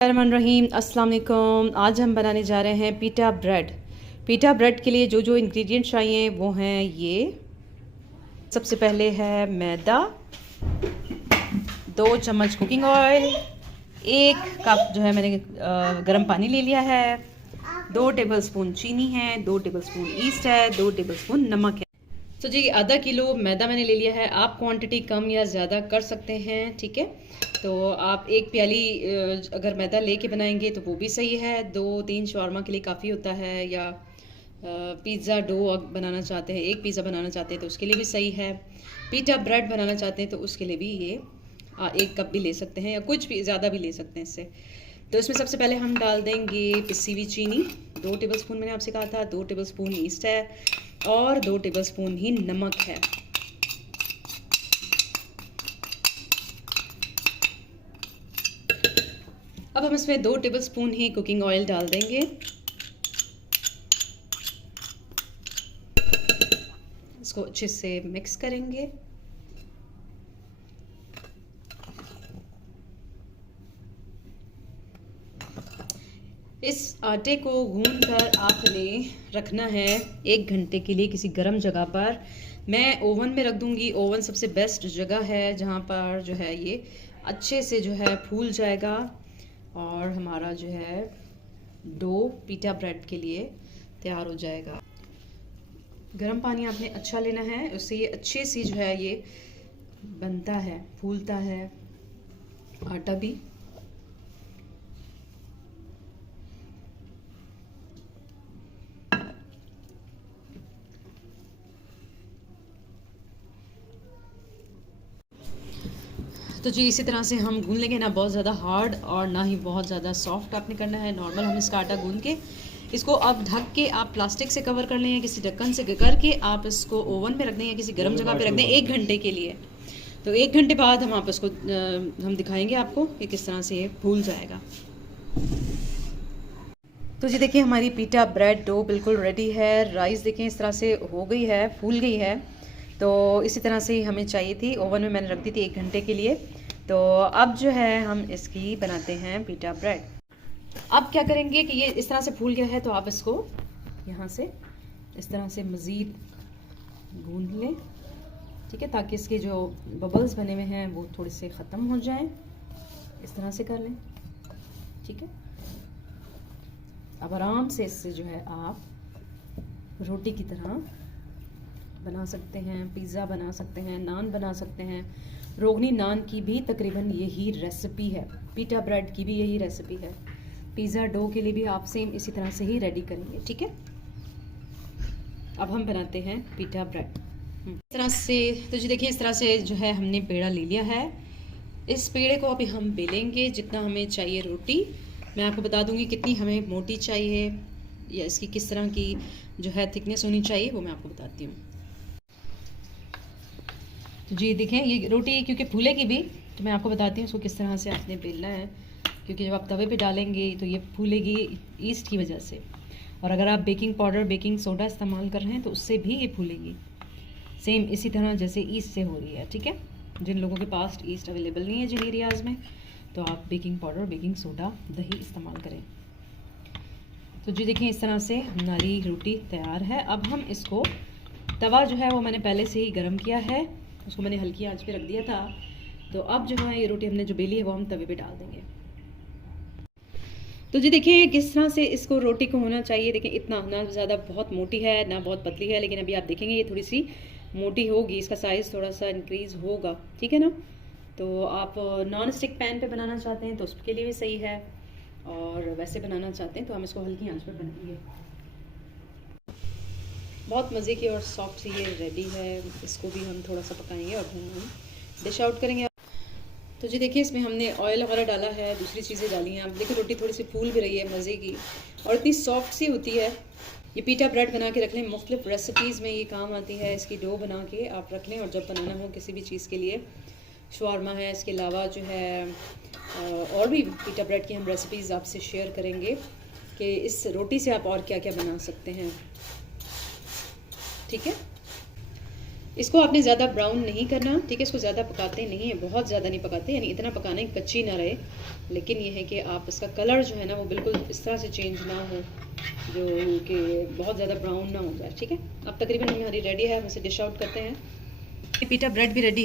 रहीम अस्सलाम वालेकुम। आज हम बनाने जा रहे हैं पीटा ब्रेड। पीटा ब्रेड के लिए जो जो इंग्रेडिएंट चाहिए वो हैं ये। सबसे पहले है मैदा, 2 चम्मच कुकिंग ऑयल, 1 कप जो है मैंने गर्म पानी ले लिया है, 2 टेबलस्पून चीनी है, 2 टेबलस्पून ईस्ट है, 2 टेबलस्पून नमक है। तो जी आधा किलो मैदा मैंने ले लिया है। आप क्वांटिटी कम या ज़्यादा कर सकते हैं, ठीक है। तो आप 1 प्याली अगर मैदा लेके बनाएंगे तो वो भी सही है। 2-3 शवारमा के लिए काफ़ी होता है, या पिज़्ज़ा डो बनाना चाहते हैं, 1 पिज़्ज़ा बनाना चाहते हैं तो उसके लिए भी सही है। पीटा ब्रेड बनाना चाहते हैं तो उसके लिए भी ये 1 कप भी ले सकते हैं, या कुछ भी ज़्यादा भी ले सकते हैं इससे। तो इसमें सबसे पहले हम डाल देंगे पिसी हुई चीनी, 2 टेबलस्पून मैंने आपसे कहा था, 2 टेबलस्पून ईस्ट है और 2 टेबलस्पून ही नमक है। अब हम इसमें 2 टेबलस्पून ही कुकिंग ऑयल डाल देंगे। इसको अच्छे से मिक्स करेंगे। इस आटे को गूंथकर आपने रखना है 1 घंटे के लिए किसी गर्म जगह पर। मैं ओवन में रख दूंगी। ओवन सबसे बेस्ट जगह है जहाँ पर जो है ये अच्छे से जो है फूल जाएगा और हमारा जो है डो पीटा ब्रेड के लिए तैयार हो जाएगा। गर्म पानी आपने अच्छा लेना है, उससे ये अच्छे से जो है ये बनता है, फूलता है आटा भी। तो जी इसी तरह से हम गूंद लेंगे, ना बहुत ज़्यादा हार्ड और ना ही बहुत ज़्यादा सॉफ्ट आपने करना है। नॉर्मल हम इसका आटा गूंद के इसको अब ढक के आप प्लास्टिक से कवर कर लें या किसी ढक्कन से करके आप इसको ओवन में रख दें या किसी गर्म जगह पे रख दें 1 घंटे के लिए। तो 1 घंटे बाद हम इसको हम दिखाएंगे आपको कि किस तरह से ये फूल जाएगा। तो जी देखिए हमारी पीटा ब्रेड डो बिल्कुल रेडी है। राइस देखें इस तरह से हो गई है, फूल गई है। तो इसी तरह से हमें चाहिए थी। ओवन में मैंने रख दी थी 1 घंटे के लिए। तो अब जो है हम इसकी बनाते हैं पीटा ब्रेड। अब क्या करेंगे कि ये इस तरह से फूल गया है तो आप इसको यहाँ से इस तरह से मज़ीद गूंद लें, ठीक है, ताकि इसके जो बबल्स बने हुए हैं वो थोड़े से ख़त्म हो जाएं। इस तरह से कर लें, ठीक है। अब आराम से इससे जो है आप रोटी की तरह बना सकते हैं, पिज़्ज़ा बना सकते हैं, नान बना सकते हैं। रोगनी नान की भी तकरीबन यही रेसिपी है, पीटा ब्रेड की भी यही रेसिपी है। पिज़्ज़ा डो के लिए भी आप सेम इसी तरह से ही रेडी करेंगे, ठीक है। अब हम बनाते हैं पीटा ब्रेड इस तरह से। तो जी देखिए इस तरह से जो है हमने पेड़ा ले लिया है। इस पेड़े को अभी हम बेलेंगे जितना हमें चाहिए रोटी। मैं आपको बता दूंगी कितनी हमें मोटी चाहिए या इसकी किस तरह की जो है थिकनेस होनी चाहिए, वो मैं आपको बताती हूँ। तो जी देखें ये रोटी क्योंकि फूलेगी भी, तो मैं आपको बताती हूँ इसको किस तरह से आपने बेलना है। क्योंकि जब आप तवे पे डालेंगे तो ये फूलेगी ईस्ट की वजह से, और अगर आप बेकिंग पाउडर बेकिंग सोडा इस्तेमाल कर रहे हैं तो उससे भी ये फूलेगी सेम इसी तरह जैसे ईस्ट से हो रही है, ठीक है। जिन लोगों के पास ईस्ट अवेलेबल नहीं है जिन एरियाज़ में, तो आप बेकिंग पाउडर बेकिंग सोडा दही इस्तेमाल करें। तो जी देखें इस तरह से हमारी रोटी तैयार है। अब हम इसको तवा जो है वो मैंने पहले से ही गर्म किया है, उसको मैंने हल्की आंच पे रख दिया था। तो अब जो है ये रोटी हमने जो बेली है वो हम तवे पे डाल देंगे। तो जी देखिए किस तरह से इसको रोटी को होना चाहिए। देखिए इतना ना ज़्यादा बहुत मोटी है ना बहुत पतली है, लेकिन अभी आप देखेंगे ये थोड़ी सी मोटी होगी, इसका साइज़ थोड़ा सा इंक्रीज़ होगा, ठीक है ना। तो आप नॉन स्टिक पैन पे बनाना चाहते हैं तो उसके लिए भी सही है, और वैसे बनाना चाहते हैं तो हम इसको हल्की आंच पर बनाएंगे। बहुत मज़े की और सॉफ्ट सी ये रेडी है। इसको भी हम थोड़ा सा पकाएंगे और हम डिश आउट करेंगे। तो जी देखिए इसमें हमने ऑयल वगैरह डाला है, दूसरी चीज़ें डाली हैं। अब देखिए रोटी थोड़ी सी फूल भी रही है मज़े की, और इतनी सॉफ्ट सी होती है। ये पीटा ब्रेड बना के रख लें, मुख्तलिफ रेसिपीज़ में ये काम आती है। इसकी डो बना के आप रख लें, और जब बनाना हो किसी भी चीज़ के लिए, शवारमा है, इसके अलावा जो है और भी पीटा ब्रेड की हम रेसिपीज़ आपसे शेयर करेंगे कि इस रोटी से आप और क्या क्या बना सकते हैं, ठीक है। इसको आपने ज़्यादा ब्राउन नहीं करना, ठीक है। इसको ज़्यादा पकाते नहीं है, बहुत ज़्यादा नहीं पकाते, यानी इतना पकाना है कच्ची ना रहे, लेकिन ये है कि आप इसका कलर जो है ना वो बिल्कुल इस तरह से चेंज ना हो जो कि बहुत ज़्यादा ब्राउन ना हो जाए, ठीक है। अब तकरीबन हमारी रेडी है, हम इसे डिश आउट करते हैं। पीटा ब्रेड भी रेडी है।